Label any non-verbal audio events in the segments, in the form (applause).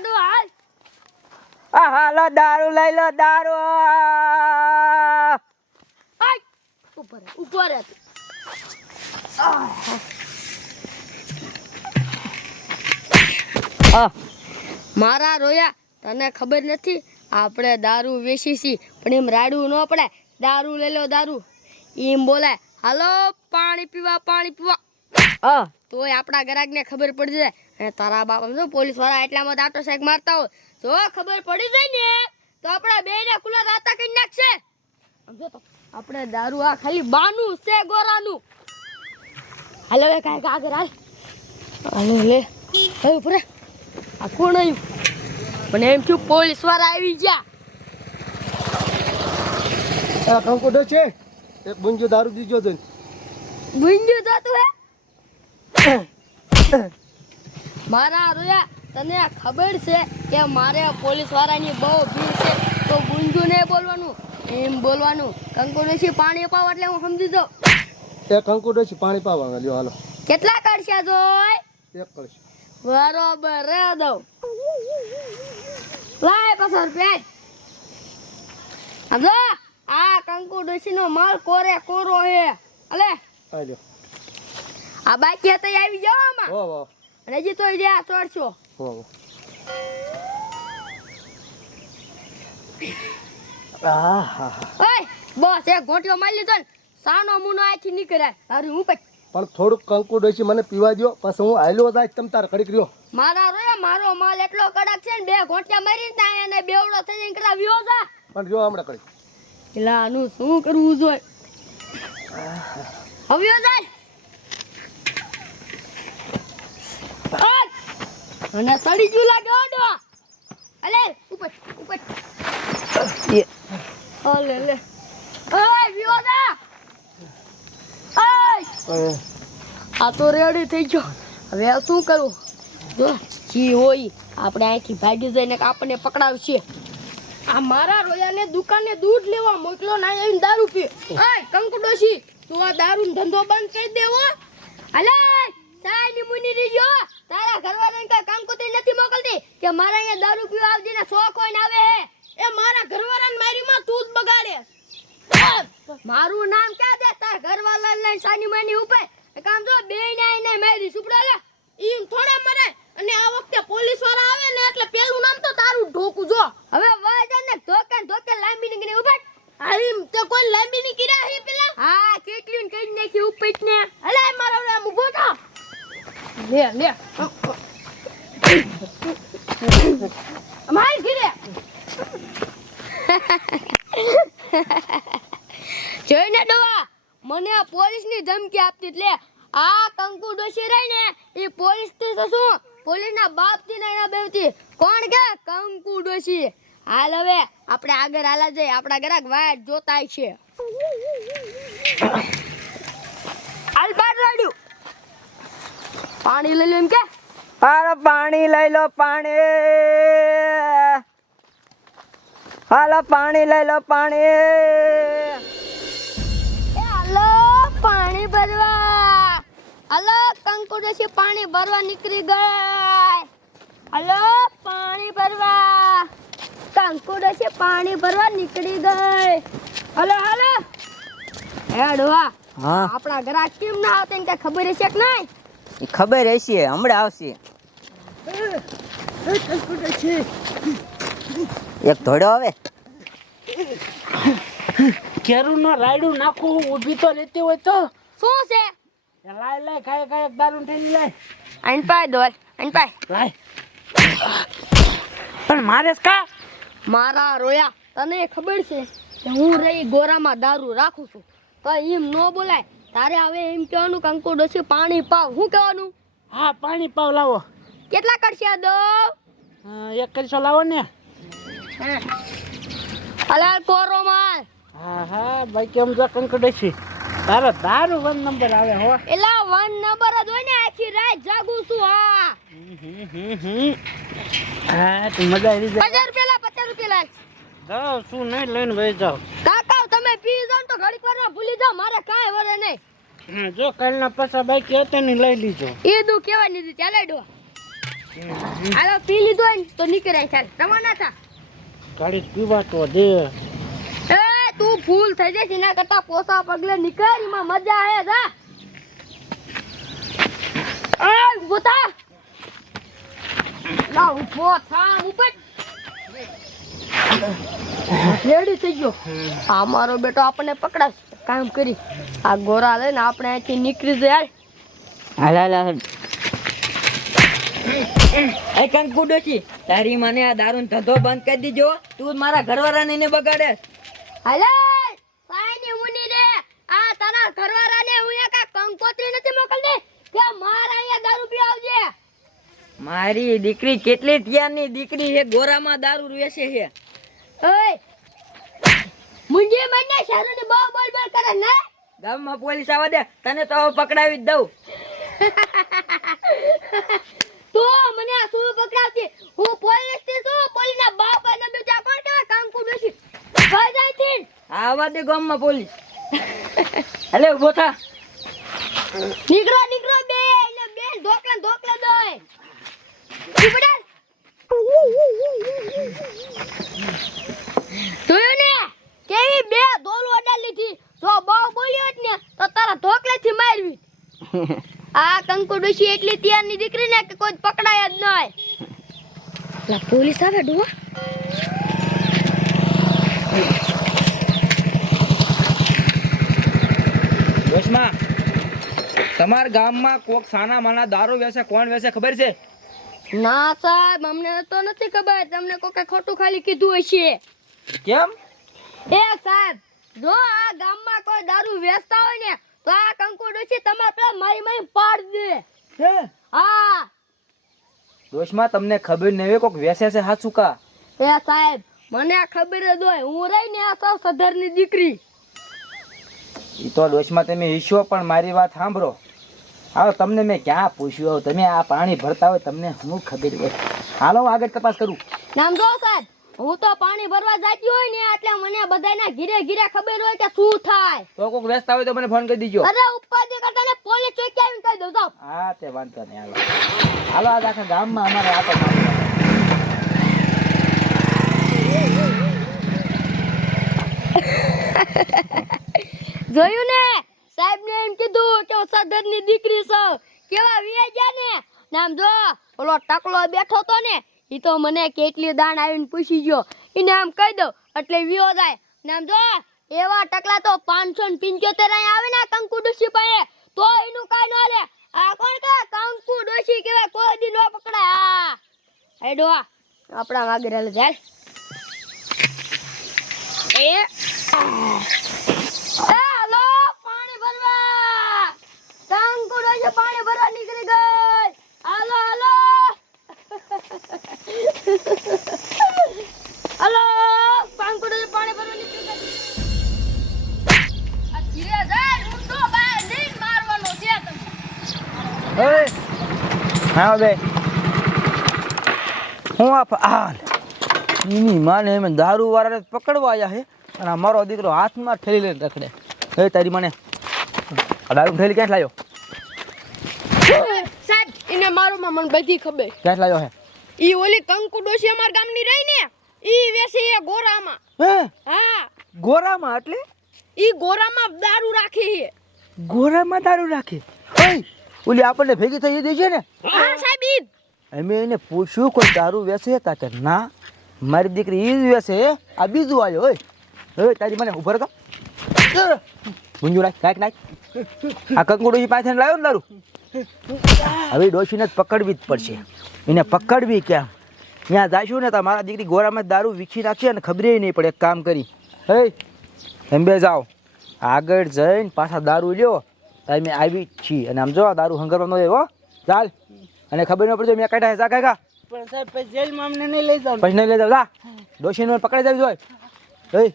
ડો હાલ આ હાલો દારૂ લઈ લો દારૂ. આય. ઉપર ઉપર આ. મારા રોયા તને ખબર નથી આપણે દારૂ વેચી છી પણ એમ રાડવું ન પડે દારૂ લઈ લો દારૂ. એમ બોલે હાલો પાણી પીવા પાણી પીવા. આ તોય આપણા ગ્રાહકને ખબર પડી જાય. અને તારા બાપ જો પોલીસવાળા એટલામાં દાંતો સાહેબ મારતા હોય? જો ખબર પડી જાય ને તો આપણા બે ને ખુલ્લા રાતા કરી નાખશે. સમજો તો આપણે દારૂ આ ખાલી બાનું છે ગોરાનું. હાલો એ કાંઈક આગળ હાલ. હાલો લે. હવે ઉપર આ કોણ આવ્યું? મને એમ થયું પોલીસવાળા આવી ગયા. આ કંકોડો છે? એક bunjo દારૂ દીજો તો ગુંજ્યું થતું હે? મારા અરુયા તને ખબર છે કે મારે પોલીસ વાળાની બહુ ભીડ છે તો ગુંજુ નહીં બોલવાનું. એમ બોલવાનું. કંકોડોશી પાણી અપાવ એટલે હું સમજી જાઉં. એ કંકોડો છે પાણી પાવા લ્યો હાલો. કેટલા કરશે જોય? એક કરશે. બરોબર રે દઉં. લાય પચાસ રૂપિયા સમજો આ કંકુ નો માલ કોરે કોરો હે. અલે. આ લ્યો. આ બાકી હતા આવી જાવ આમાં. વાહ વાહ અને હજી તો ચોરશો વાહ આહા. ઓય બસ એક ઘોટીઓ મારી લીધો ને. સાનો મુનો આથી નીકળે હારું હું પછી. પણ થોડુંક કંકુ છે મને પીવા દ્યો. પછી હું આયલો જાય તમ તાર ઘડીક રહ્યો. મારા રોયા મારો માલ એટલો કડક છે ને બે ઘોટિયા મારી ને અને બેવડો થઈ જઈને કલા વ્યો જા. પણ જો હમણાં કડી એટલે આનું શું કરવું જોઈએ? હવે જાય ઓય! અને સડી ગયું લાગે ઓડો અલે ઉપર ઉપર. એ અલે લે. ઓય વિયોદા ઓય. આ તો રેડી થઈ ગયો. હવે શું કરું? જો જી હોય. આપણે અહીંથી ભાગી જઈને આપણને પકડાવશે. આ મારા રોયાને દુકાને દૂધ લેવા મોકલો ના આવીને દારૂ પી આય કંકુડોશી તું આ દારૂ ધંધો બંધ કરી દેવો. અલે સાયની મુની રીજો તારા ઘરવાળાને કઈ કંકુતી નથી મોકલતી? કે મારા અહીંયા દારૂ પીવા આવજે ને શોખ હોય ને આવે હે? એ મારા ઘરવાળાને મારી માં તું જ બગાડે. મારું નામ ક્યાં દે? તાર ઘરવાળાને લઈને સાની માની ઉપર કામ જો બે ને આઈને મારી. સુપડા લે ઈમ થોડા મરે. અને આ વખતે પોલીસવાળા આવે ને એટલે પેલું નામ તો તારું ઢોકું જો. હવે વાજ ને ધોકે ધોકે લાંબી નીકળી ઊભા આ તો તે કોઈ લાંબી ની કિરા હે પેલા? હા કેટલી કઈ નાખી ઉપર ને અલે મારો ઊભો થા. લે લે. મારી ઘીરે. જોઈને ડોવા મને પોલીસ પોલીસની ધમકી આપતી એટલે આ કંકુ ડોશી રહી ને એ પોલીસથી શું? પોલીસના બાપથી ને બેવતી કોણ કે? કંકુ ડોશી. હાલ હવે આપણે આગળ હાલા જઈએ. આપણા ગ્રાહક વાટ જોતા છે. પાણી લઈ લો એમ કે? હાલો પાણી લઈ લો પાણી. હાલો પાણી લઈ લો પાણી. એ હાલો પાણી ભરવા. હાલો કંકુ ડોશી પાણી ભરવા નીકળી ગયા હાલો પાણી ભરવા. કંકુ ડોશી પાણી ભરવા નીકળી ગઈ. હાલો હાલો. હેડવા હા. આપણા ગ્રાહક કેમ ના આવતા એને ખબર હશે કે નહીં? ઈ ખબર હશે હમણાં આવશે. એક ધોડો આવે કેરું નો રાયડું નાખું ઊભી તો લેતી હોય તો. શું છે? લાય લાય ખાય ખાય એક દારૂ ઠેલી લાય. આઈન પાય દોર આઈન પાય. લાય. પણ મારે કા? મારા રોયા તને ખબર છે કે હું રહી ગોરામાં દારૂ રાખું છું તો એમ ન બોલાય. તારે હવે એમ કહેવાનું કંકુ ડોસી પાણી પાવ. શું કહેવાનું? હા પાણી પાવ લાવો. કેટલા કરશે આ દો? હા, એક કરીશો લાવો ને. અલે કોરો માલ. હા હા ભાઈ કેમ જો કંકુ ડોસી તારો દારૂ વન નંબર આવે હો. એલા વન નંબર જ હોય ને આખી રાત જાગું છું હા. હા તું મજા આવી જાય. પચાસ રૂપિયા લા પચાસ રૂપિયા લા જાઓ શું નહીં લઈને ભાઈ કાકા તમે પી જાવ તો ઘડીક વારમાં ભૂલી જાવ મારે કાંઈ વરે નહીં. જો કાલના પાછા બાઈક હતા ને લઈ લીજો એ દુ કેવા લીધું ચાલે ડો હાલો પી લીધો હોય તો નીકળાય ચાલ. રવાના થા. ગાડી પીવા તો દે. એ તું ફૂલ થઈ જઈશ એના કરતા પોસા પગલે નીકળ એમાં મજા આવે જા આ ગોતા લાવ ઊભો થા ઉપર રેડી થઈ ગયો. આ મારો બેટો આપણને પકડાશે. કામ કરી. આ ગોરા લઈને આપણે અહીંથી નીકળી જાય. હાલ હાલ હાલ. એ કંકુ ડોશી તારી મને આ દારૂ ધંધો બંધ કરી દીજો તું મારા ઘરવાળાને ને બગાડે. હાલે! પાણી મુની રે આ તારા ઘરવાળાને હું એક કંકોત્રી નથી મોકલતી. કે મારા અહીંયા દારૂ પી આવજે મારી દીકરી કેટલી ત્યારની દીકરી છે. ગોરામાં દારૂ વેચે છે. ઓય! મુંજી મને ને બહુ બોલ બોલ કરે ને? ગામમાં પોલીસ આવવા દે તને તો પકડાવી જ દઉં. (laughs) તો મને આ શું પકડાવતી હું પોલીસથી શું? પોલીસ ના બાપ અને બીજા કોણ કહેવાય? કામ કુ નથી. ભાઈ જાય થી આવા દે ગામમાં પોલીસ. અલે ઊભો થા. નીકળો નીકળો બે ને બે ધોકલા ધોકલા દોય. ઉપડે જોયું ને કેવી બે ધોલું અડાડી લીધી જો બહુ બોલ્યો હોત ને તો તારા ધોકલેથી મારવી આ કંકુ ડોશી એટલી ત્યારની દીકરી ને કે કોઈ પકડાય જ નહીં લા પોલીસ આવે ડુવા દોસ્તમાં તમારા ગામમાં કોક સાના માના દારૂ વેસે કોણ વેસે ખબર છે? ના સાહેબ અમને તો નથી ખબર. તમને કોકે ખોટું ખાલી કીધું હશે. કેમ? એ સાહેબ જો આ ગામમાં કોઈ દારૂ વેચતા હોય ને તો આ કંકુ છે તમારે પેલા મારી મારી પાડ દે. હા? દોસ્તમાં તમને ખબર નહીં હોય કોક વેસે છે હાચું કા? એ સાહેબ મને આ ખબર જ હોય હું રહી ને આ સૌ સધરની દીકરી. એ તો દોસ્તમાં તમે ઈશો પણ મારી વાત સાંભળો. હાલો તમને મેં ક્યાં પૂછ્યું તમે આ પાણી ભરતા હોય તમને શું ખબર હોય? હાલો હું આગળ તપાસ કરું. નામ જો સાહેબ. હું તો પાણી ભરવા જાતી હોય ને એટલે મને બધાના ઘીરે ઘીરે ખબર હોય કે શું થાય. તો કોક વ્યસ્ત આવે તો મને ફોન કરી દીજો. અરે ઉપર જે કરતા ને પોલીસ ચોકી આવીને કહી દઉં હા તે વાંધો નહીં હાલો. હાલો આજ આખા ગામમાં અમારે આટો. જોયું ને? સાહેબ ને એમ કીધું કે સદરની દીકરી છે. કેવા વિયા ગયા ને? નામ જો ઓલો ટકલો બેઠો તો ને ઈ તો મને કેટલી દાણ આવીને પૂછી ગયો. એને આમ કહી દઉં, એટલે વિયો જાય. આમ જો, એવા ટકલા તો પાંચસો ને પિંચોતેર આવે ને કંકુ ડોશી પાસે, તો એનું કાંઈ ન લે. આ કોણ કે? કંકુ ડોશી કેવાય કોઈ દી ન પકડાય. હા હેડો આપણા વાગે જાય એ હા બે હું આ એની માને એમ દારૂ વાળાને પકડવા આવ્યા છે અને અમારો મારો દીકરો હાથમાં ઠેલી લઈને રખડે. એ તારી મને. આ દારૂ ઠેલી ક્યાં લાવ્યો સાહેબ એને મારું મને બધી ખબર. ક્યાં લાવ્યો હે? ઈ ઓલી કંકુ ડોશી અમાર ગામની રહી ને ઈ વેસી એ ગોરામાં. હે? હા. ગોરામાં એટલે? ઈ ગોરામાં દારૂ રાખે છે ગોરામાં દારૂ રાખે? ઓય ઓલી આપણને ભેગી થઈ દે છે ને. હા સાહેબ. ઈ અમે એને પૂછ્યું કોઈ દારૂ વેસે? તા કે ના મારી દીકરી ઈ જ વેચે આ બીજું આવ્યો ઓય. ઓય તારી મને ઉભર તો ગુંજુ રાખ નાખ નાખ. આ કંકુડોશી પાસે લાવ્યો ને દારૂ. હવે ડોશીને જ પકડવી જ પડશે. એને પકડવી કેમ ત્યાં જાશું ને તો મારા દીકરી ગોરામાં દારૂ વીખી નાખશે અને ખબરે નહીં પડે એક કામ કરી. હે એમ બે જાઓ. આગળ જઈને પાછા દારૂ લ્યો. તમે આવી છીએ. અને આમ જો દારૂ હંગરવાનો હો. ચાલ. અને ખબર ન પડશે મેં કાઢા જા કાકા. પણ સાહેબ પછી જેલમાં અમને નહીં લઈ જાવ પછી નહીં લઈ જાવ. જા. ડોશીને પકડી જાવી જોઈએ એ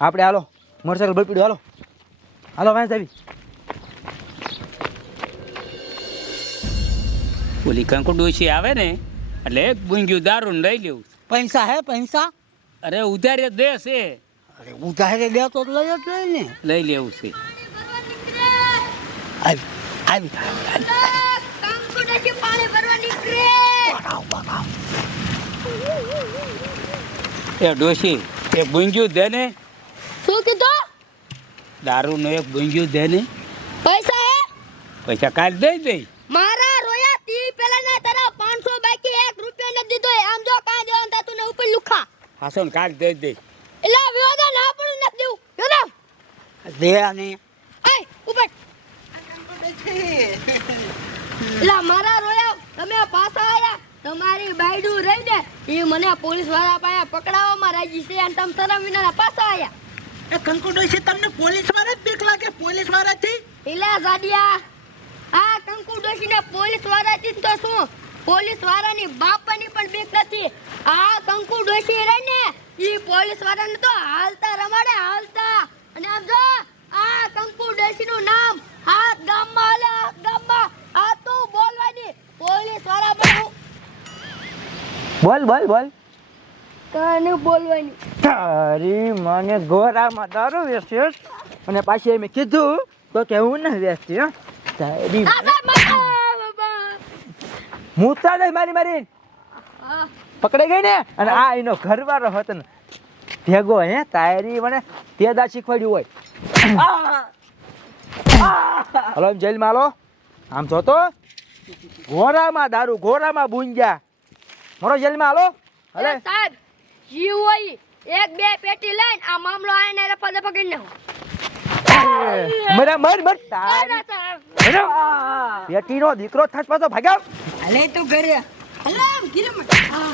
આપણે હાલો. મોટરસાઇકલ ભરી પીડ્યું. હાલો. હાલો વાંચ આવી. ઓલી કંકુ ડોશી આવે ને એટલે એક બુંગ્યું દારૂ ને લઈ લેવું. પૈસા હે પૈસા? અરે ઉધારે દે છે અરે ઉધારે દે તો લઈ જ લઈ ને. લઈ લેવું છે. આવી આવી ડોશી એ ડોશી એક બુંગ્યું દે ને. શું કીધું? દારૂનું એક બુંગ્યું દે ને. પૈસા હે? પૈસા કાલ દઈ દઈ મારા રોયા તી પેલા ના તારા 500 બાકી એક રૂપિયો ન દીધો. એ. આમ જો કાં દેવાનું તાતું ને ઉપર લુખા. હાસો કાલ દઈ દઈ એટલે વિવાદા ના પડું નથી દેવું. દે ને આય ઉપર એટલે મારા રોયા તમે પાછા આયા. તમારી બાયડું રહી ને એ મને પોલીસવાળા પાસે પકડાવવામાં રાજી છે અને તમે શરમ વિના પાછા આયા. એ કંકુડો છે તમને પોલીસવાળા જ બીક લાગે પોલીસ વાળાથી? એલા જાડિયા આ કંકુ ડોશીને પોલીસ વાળાથી તો શું? પોલીસ વાળાની બાપાની પણ બીક નથી. આ કંકુ ડોશી રહીને ને ઈ પોલીસ વાળાને તો હાલતા રમાડે હાલતા. અને આમ જો આ કંકુ ડોશીનું નામ હાથ ગામમાં આલે હાથ ગામમાં. આ તો બોલવાની પોલીસવાળા પણ બોલ બોલ બોલ. કાને બોલવાની. તારી મને ગોરામાં દારૂ વેચ્યો અને પાછી એમ કીધું તો કે હું ન વેચતી હો. તારી મૂતા દે મારી મારી. પકડાઈ ગઈ ને? અને આ એનો ઘરવાળો હતો ને. ભેગો હે તારી મને તેદા શીખવાડ્યું હોય. હલો એમ જેલમાં હાલો. આમ જોતો? ઘોરામાં દારૂ ઘોરામાં બુંજા મારો જેલમાં હાલો. હલે. સાહેબ જીવ હોય એક બે પેટી લઈને આ મામલો આઈને રફા દફા પકડી નાખો. મરા મર મર તારી ના સાહેબ. દીકરો થસ પાછો ભાગ્યો. હલે તું ઘરે. હલે ગિરમ આ